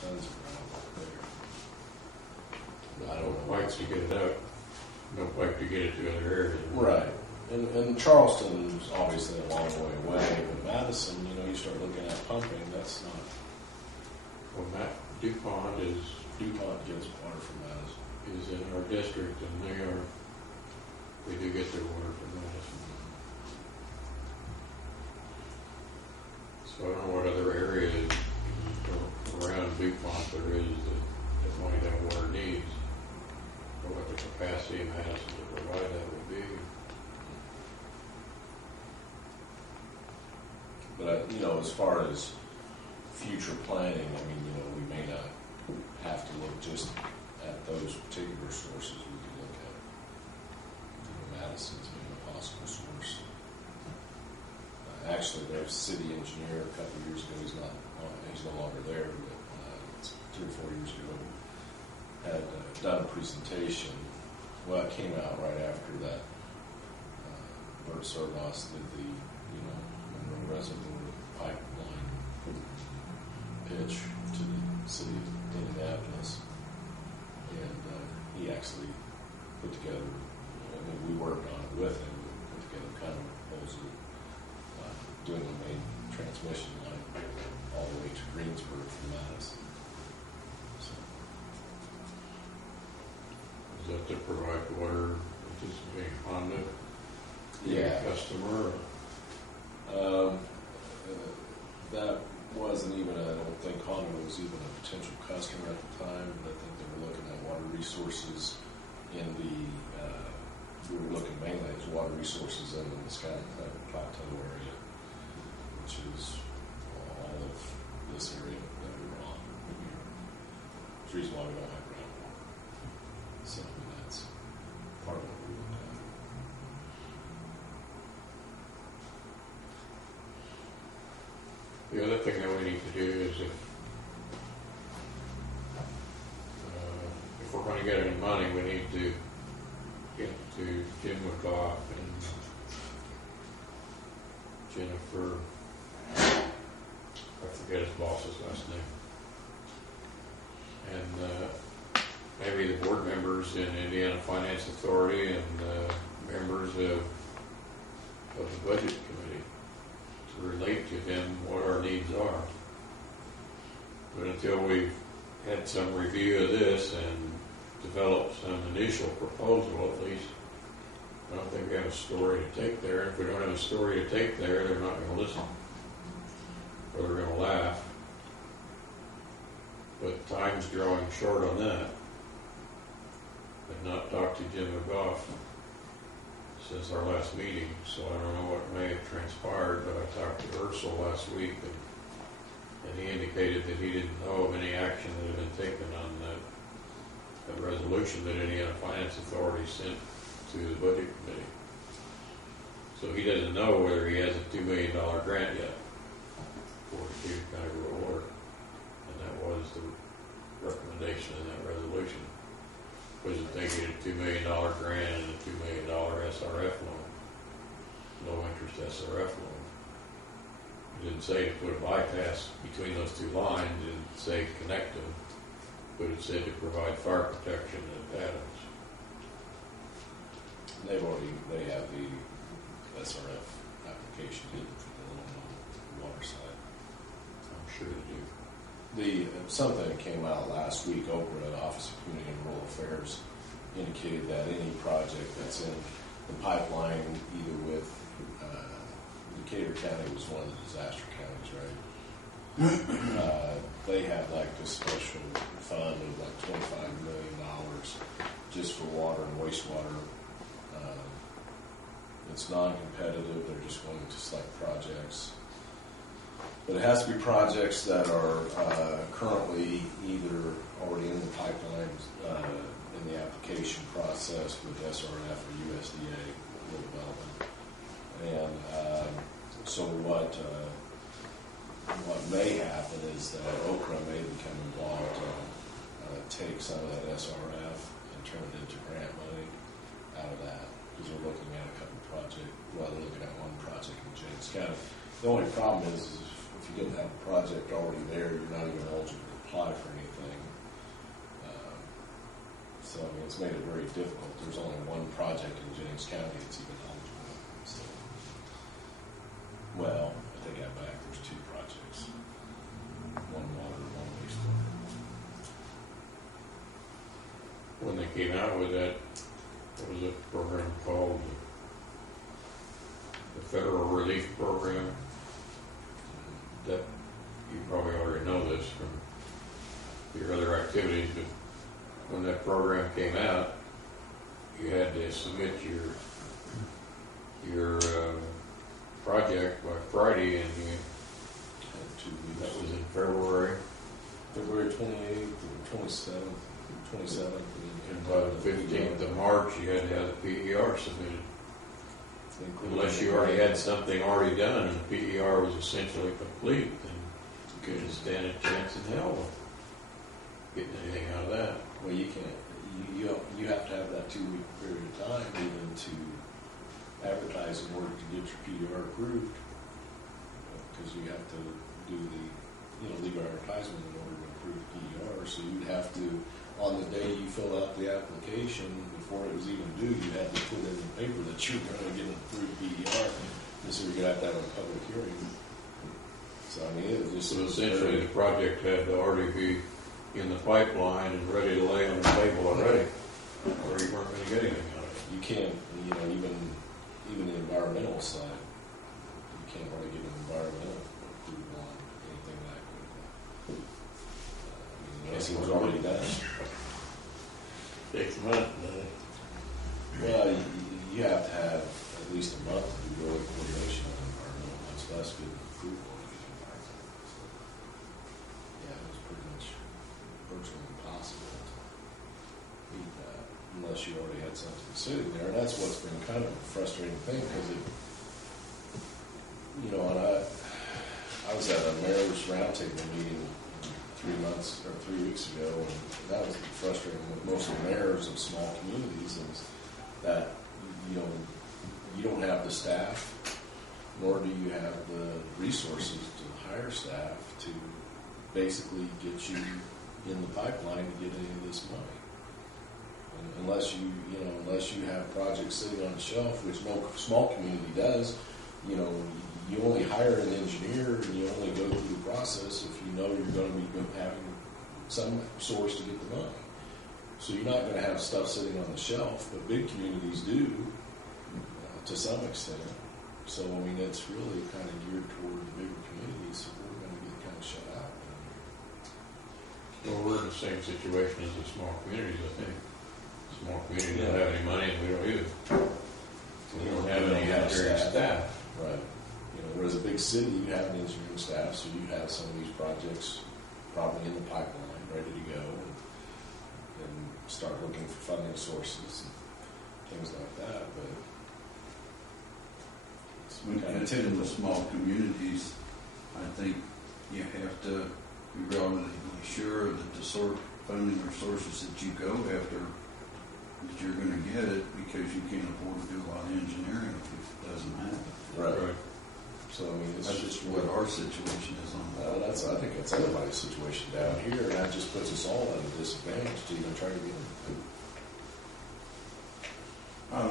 tons of gravel there. I don't know pipes to get it out. No pipe to get it to other areas. Right. And Charleston's obviously a long way away, but Madison, you know, you start looking at pumping, that's not. Well, DuPont Gets water from Madison. is in our district, and they do get their water from Madison. So I don't know what other areas around DuPont there is that might have water needs, or what the capacity in Madison to provide that would be. But, you know, as far as future planning, I mean, you know, we may not have to look just at those particular sources. We could look at, you know, Madison's being a possible source. Actually, their city engineer a couple of years ago, he's no longer there, but 3 or 4 years ago, had done a presentation. Well, it came out right after that. Bert Sorgos did the, you know, Monroe Reservoir pipeline pitch to the city of Indianapolis, and he actually put together. I mean, we worked on it with him. We put together kind of a proposal, doing a main transmission line all the way to Greensburg from Madison. So, Is that to provide water anticipating Honda? Yeah. Customer? That wasn't even, I don't think Honda was even a potential customer at the time, but I think they were looking at water resources in the, we were looking mainly at water resources in the Muscatine Plateau area, which is all of this area that we're on here. It's the reason why we don't have groundwater. So, I mean, that's part of what we looked at. The other thing that we need to do is if we're going to get any money, we need to get to Jim McGough and Jennifer, I forget his boss's last name, and maybe the board members in Indiana Finance Authority and members of the Budget Committee to relate to him what our needs are. But until we've had some review of this and developed some initial proposal, at least, I don't think we have a story to take there. If we don't have a story to take there, they're not going to listen, or they're going to laugh. But time's drawing short on that. I've not talked to Jim McGough since our last meeting, so I don't know what may have transpired, but I talked to Ursel last week, and he indicated that he didn't know of any action that had been taken on that resolution that Indiana Finance Authority sent to the Budget Committee. So he doesn't know whether he has a $2 million grant yet for Cuyahoga County Rural Water, and that was the recommendation in that resolution. Was that they get a $2 million grant and a $2 million SRF loan, low interest SRF loan. It didn't say to put a bypass between those two lines, it didn't say connect them, but it said to provide fire protection at Adams. They have the SRF application in for the water side. I'm sure they do. Something that came out last week, Oprah, Office of Community and Rural Affairs, indicated that any project that's in the pipeline, either with Decatur County was one of the disaster counties, right? They have like this special fund of like $25 million just for water and wastewater. It's non-competitive. They're just going to select projects. But it has to be projects that are currently either already in the pipeline in the application process with SRF or USDA rural development. And so what may happen is that Okra may become involved take some of that SRF and turn it into grant money out of that, because we're looking at a couple projects. Well, they're looking at one project in James County. The only problem is if you didn't have a project already there, you're not even eligible to apply apply for anything. So, I mean, it's made it very difficult. There's only one project in Jennings County that's even eligible. So, well, I take that back. There's two projects. One water, one wastewater. When they came out with that, what was that program called? The Federal Relief Program. That you probably already know this from your other activities, but when that program came out, you had to submit your project by Friday, and you Had 2 weeks. that was in February. February 28th and 27th. And by the 15th of March, you had to have the PER submitted. Unless you already had something already done and the PER was essentially complete, then you couldn't stand a chance in hell of getting anything out of that. Well, you can't. You have to have that 2-week period of time even to advertise in order to get your PER approved, because you have to do the legal advertisement in order to approve PER. So you'd have to, on the day you fill out the application, before it was even due, you had to put in the paper that you're going to get an approved PER, and so you're going to have to have a public hearing. So I mean, it was just So essentially, the project had to already be in the pipeline and ready to lay on the table already, or you weren't going to get anything out of it. you can't, even the environmental side, you can't really get an environmental approval on anything that quickly. Unless it was already done. Takes a month. Well, you have to have at least a month to do early coordination on environmental, much less get approval to get environmental. So, yeah, it was pretty much virtually impossible to meet that unless you already had something sitting there. And that's what's been kind of a frustrating thing, because I was at a mayor's roundtable meeting 3 weeks ago, and that was frustrating with most of the mayors of small communities, is that you don't have the staff, nor do you have the resources to hire staff to basically get you in the pipeline to get any of this money. And unless you have projects sitting on the shelf, which no small community does, you only hire an engineer and you only go through the process if you know you're going to be having some source to get the money. So you're not going to have stuff sitting on the shelf, but big communities do to some extent. So, I mean, it's really kind of geared toward the bigger communities, so we're going to get kind of shut out. Well, we're in the same situation as the small communities, I think. Small communities don't have any money, and we don't either. We don't have any engineering staff. Right. Whereas a big city, you have an engineering staff, so you have some of these projects probably in the pipeline, ready to go, and start looking for funding sources and things like that. But when you get into small communities, I think you have to be relatively sure that the sort of funding or sources that you go after, that you're going to get it, because you can't afford to do a lot of engineering if it doesn't happen. right. So I mean, it's That's just what our situation is on that. I think that's everybody's situation down here, and that just puts us all at a disadvantage to even try to get them. I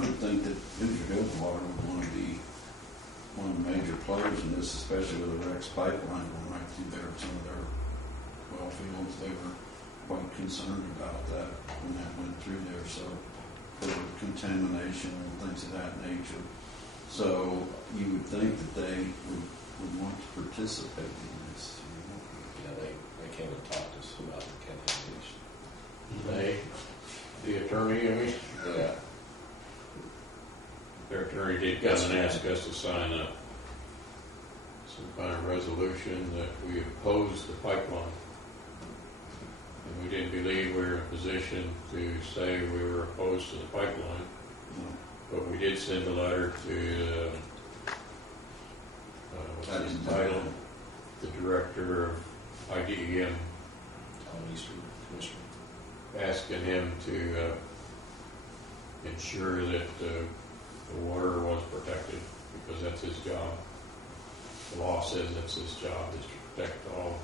would think that Hoosier-Hillswater would want to be one of the major players in this, especially with the Rex pipeline going right through there. Some of their well fields, they were quite concerned about that when that went through there. So for contamination and things of that nature. So you would think that they would want to participate in this. Yeah, they came and talked to us about the contamination. The attorney, I mean, Yeah. their attorney did come and ask us to sign some kind of resolution that we oppose the pipeline. And we didn't believe we were in a position to say we were opposed to the pipeline. But we did send a letter to what's his title? The director of IDEM, Tom Easter, Commissioner. asking him to ensure that the water was protected, because that's his job. The law says that's his job, is to protect all